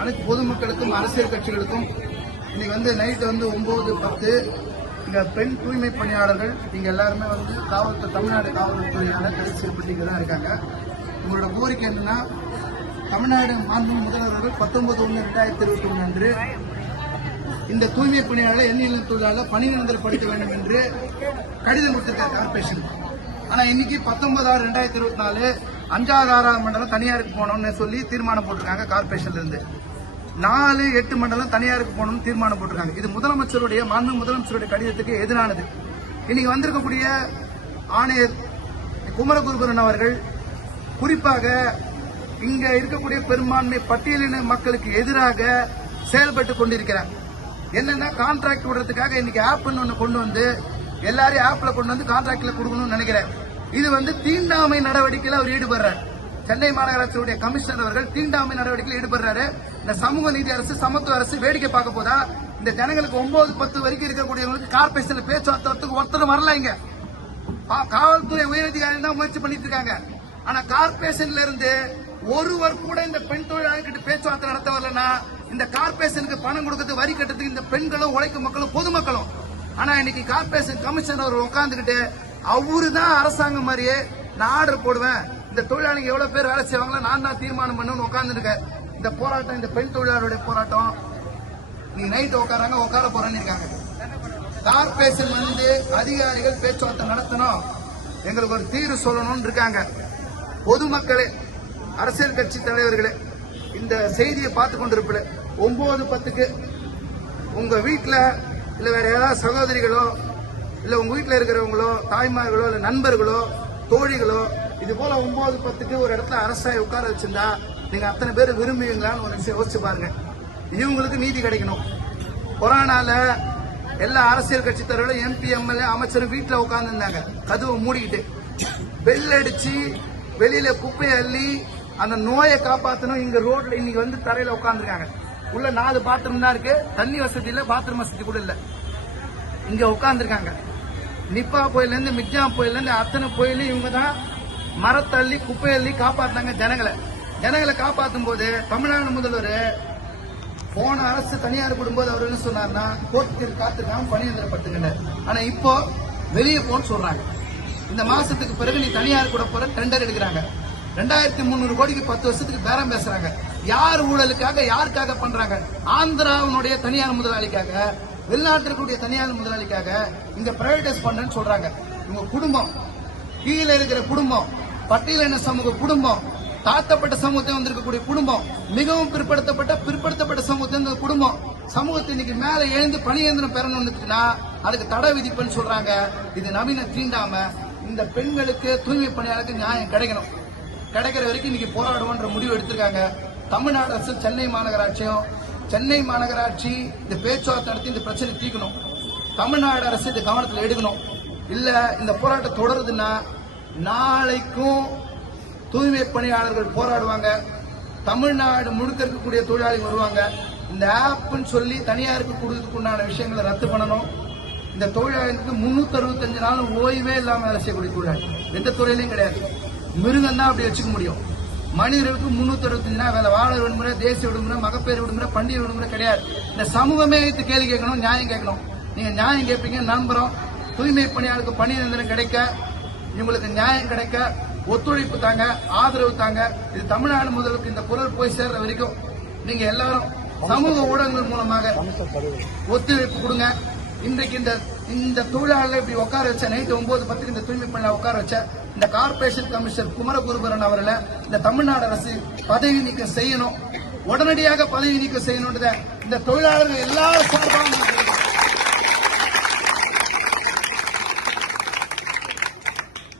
அனைத்து பொதுமக்களுக்கும் அரசியல் கட்சிகளுக்கும் இன்னைக்கு வந்து நைட்டு வந்து ஒன்பது பத்து இங்க பெண் தூய்மை பணியாளர்கள் நீங்கள் எல்லாருமே வந்து காவல்துறை தமிழ்நாடு காவல்துறையால கைது செய்யப்பட்டு தான் இருக்காங்க. உங்களோட கோரிக்கை என்னன்னா தமிழ்நாடு மாண்பு முதல்வர்கள் பத்தொன்பது ஒன்று ரெண்டாயிரத்தி இருபத்தி ஒன்று அன்று இந்த தூய்மை பணியாளர் எண்ணியல் தொழிலாளர் பணி நிரந்தரப்படுத்த வேண்டும் என்று கடிதம் கொடுத்திருக்காரு கார்பரேஷன் ஆனா இன்னைக்கு பத்தொன்பது ஆறு ரெண்டாயிரத்தி இருபத்தி நாலு அஞ்சாவது ஆறாவது மண்டலம் தனியாருக்கு போனோம்னு சொல்லி தீர்மானம் போட்டிருக்காங்க கார்பரேஷன்ல இருந்து. நாலு எட்டு மண்டலம் தனியாருக்கு போகணும்னு தீர்மானம் போட்டிருக்காங்க. இது முதலமைச்சருடைய மாண்பு முதலமைச்சருடைய கடிதத்துக்கு எதிரானது. இன்னைக்கு வந்திருக்கக்கூடிய ஆணையர் குமரகுருபரன் அவர்கள் குறிப்பாக இங்க இருக்கக்கூடிய பெரும்பான்மை பட்டியலின மக்களுக்கு எதிராக செயல்பட்டு கொண்டிருக்கிறார். என்னன்னா கான்ட்ராக்ட் விடுறதுக்காக இன்னைக்கு ஆப்னு ஒன்று கொண்டு வந்து எல்லாரையும் ஆப்ல கொண்டு வந்து கான்ட்ராக்ட்ல கொடுக்கணும்னு நினைக்கிறேன் இது வந்து தீண்டாமை நடவடிக்கையில் அவர் ஈடுபடுறார். சென்னை மாநகராட்சியுடைய கமிஷனர் அவர்கள் தீண்டாமை நடவடிக்கையில் ஈடுபடுறாரு. இந்த சமூக நீதி அரசு சமத்துவ அரசு வேடிக்கை பார்க்க போதா? இந்த ஜனங்களுக்கு ஒன்பது பத்து வரைக்கும் இருக்கக்கூடியவங்களுக்கு கார்பரேஷன்ல பேச்சுவார்த்தைக்கு ஒருத்தர் வரல இங்க. காவல்துறை உயரதிகாரி தான் முயற்சி பண்ணிட்டு இருக்காங்க. ஆனா கார்பரேஷன்ல இருந்து ஒருவர் கூட இந்த பெண் தொழிலாளர்கிட்ட பேச்சுவார்த்தை நடத்த வரலன்னா இந்த கார்பரேஷனுக்கு பணம் கொடுக்கறது வரி கட்டுறதுக்கு இந்த பெண்களும் உழைக்கும் மக்களும் பொதுமக்களும். ஆனா இன்னைக்கு கார்பரேஷன் கமிஷனர் உட்காந்துக்கிட்டு அவரு தான் அரசாங்கம் மாதிரியே நான் ஆர்டர் போடுவேன். இந்த தொழிலாளிங்க எவ்வளவு பேர் வேலை செய்வாங்களோ நான் தான் தீர்மானம் பண்ணுன்னு உட்காந்துருக்கேன் இந்த போராட்டம் இந்த பெண் தொழிலாளருடைய போராட்டம். நீ நைட் உட்காராங்க உட்கார போறேன்னு இருக்காங்க. கார்பரேஷன் வந்து அதிகாரிகள் பேச்சுவார்த்தை நடத்தணும்? எங்களுக்கு ஒரு தீர்வு சொல்லணும்னு இருக்காங்க. பொதுமக்களே அரசியல் கட்சி தலைவர்களே இந்த செய்தியை பார்த்து கொண்டிருப்பில ஒன்பது பத்துக்கு உங்க வீட்டில் இல்ல வேற ஏதாவது சகோதரிகளோ இல்ல உங்க வீட்டில் இருக்கிறவங்களோ தாய்மார்களோ இல்ல நண்பர்களோ தோழிகளோ இது போல ஒன்பது பத்துக்கு ஒரு இடத்துல அரசாய் உட்கார வச்சிருந்தா நீங்கள் அத்தனை பேர் விரும்புவீங்களான்னு ஒரு விஷயம் யோசிச்சு பாருங்க. இவங்களுக்கு நீதி கிடைக்கணும். கொரோனால எல்லா அரசியல் கட்சி தலைவர்களும் எம்பி எம்எல்ஏ அமைச்சரும் வீட்டில் உட்காந்துருந்தாங்க கதவை மூடிக்கிட்டு. பெல் அடிச்சு வெளியில குப்பையை அள்ளி அந்த நோயை காப்பாற்றணும் இங்க ரோட்ல இன்னைக்கு வந்து தரையில உட்காந்துருக்காங்க உள்ள நாலு பாத்ரூம் தான் இருக்கு. தண்ணி வசதி இல்ல பாத்ரூம் வசதி கூட இல்ல. இங்க உட்காந்துருக்காங்க நிப்பா புயல இருந்து மிக்ஜாம் புயல இருந்து அத்தனை புயலும் இவங்க தான் மரத்தள்ளி குப்பையள்ளி காப்பாத்தினாங்க ஜனங்களை. ஜனங்களை காப்பாற்றும் போது தமிழ்நாடு முதல்வர் போன அரசு தனியார் விடும்போது அவர் என்ன சொன்னார்னா கோர்ட்டுக்கு காத்துக்காம பணியந்திரப்பட்டுங்க ஆனா இப்போ வெளியே போன்னு சொல்றாங்க. இந்த மாசத்துக்கு பிறகு நீ தனியார் கூட போற டெண்டர் எடுக்கிறாங்க. ரெண்டாயிரத்தி முந்நூறு கோடிக்கு பத்து வருஷத்துக்கு பேரம் பேசுறாங்க. யார் ஊழலுக்காக யாருக்காக பண்றாங்க? ஆந்திராவினுடைய தனியார் முதலாளிக்காக வெளிநாட்டில் இருக்கக்கூடிய தனியார் முதலாளிக்காக இங்க பிரைவேடைஸ் பண்றேன்னு சொல்றாங்க. உங்க குடும்பம் கீழே இருக்கிற குடும்பம் பட்டியலின சமூக குடும்பம் தாழ்த்தப்பட்ட சமூகத்தை வந்திருக்கக்கூடிய குடும்பம் மிகவும் பிற்படுத்தப்பட்ட பிற்படுத்தப்பட்ட சமூகத்தை இந்த குடும்பம் சமூகத்தை இன்னைக்கு மேல எழுந்து பணியந்திரம் பெறணும்னுச்சுன்னா அதுக்கு தடை விதிப்புன்னு சொல்றாங்க. இது நவீன தீண்டாம இந்த பெண்களுக்கு தூய்மை பணியாளருக்கு நியாயம் கிடைக்கணும். கிடைக்கிற வரைக்கும் இன்னைக்கு போராடுவோன்ற முடிவு எடுத்திருக்காங்க. தமிழ்நாடு அரசு சென்னை மாநகராட்சியும் சென்னை மாநகராட்சி இந்த பேச்சுவார்த்தை நடத்தி இந்த பிரச்சனை தீர்க்கணும். தமிழ்நாடு அரசு இந்த கவனத்தில் எடுக்கணும். இல்ல இந்த போராட்டம் தொடருதுன்னா நாளைக்கும் தூய்மை பணியாளர்கள் போராடுவாங்க. தமிழ்நாடு முழுக்க இருக்கக்கூடிய தொழிலாளிகள் வருவாங்க. இந்த ஆப்னு சொல்லி தனியாருக்கு கொடுக்கறதுக்கு உண்டான விஷயங்களை ரத்து பண்ணணும். இந்த தொழிலாளிகளுக்கு முன்னூத்தி அறுபத்தஞ்சு நாள் ஓய்வே இல்லாமல் வேலை செய்யக்கூடிய தொழிலாளி. எந்த துறையிலையும் கிடையாது. மிருகம் தான் அப்படி வச்சுக்க முடியும். மனிதர்களுக்கு முன்னூத்தி அறுபத்தஞ்சு நாள் வேலை. வாழ விடுமுறை தேசிய விடுமுறை மகப்பேறு விடுமுறை பண்டிகை விடுமுறை கிடையாது. இந்த சமூகமே கேள்வி கேட்கணும் நியாயம் கேட்கணும். நீங்க நியாயம் கேட்பீங்க நம்புறோம். தூய்மை பணியாளருக்கு பணி நிரந்தரம் கிடைக்க இவங்களுக்கு நியாயம் கிடைக்க ஒத்துழைப்பு தாங்க ஆதரவு தாங்க. இது தமிழ்நாடு முதலுக்கு இந்த குரல் போய் சேர்ற வரைக்கும் நீங்க எல்லாரும் சமூக ஊடகங்கள் மூலமாக ஒத்துழைப்பு கொடுங்க. இன்றைக்கு இந்த இந்த தொழிலாளர்களை இப்படி உட்கார வச்ச நைட்டு ஒன்பது பத்துக்கு இந்த தூய்மை பண்ண உட்கார வச்ச இந்த கார்பரேஷன் கமிஷனர் குமரகுருபரன் அவர்களை இந்த தமிழ்நாடு அரசு பதவி நீக்கம் செய்யணும். உடனடியாக பதவி நீக்கம் செய்யணுன்றத இந்த தொழிலாளர்கள் எல்லாரும் சார்பாக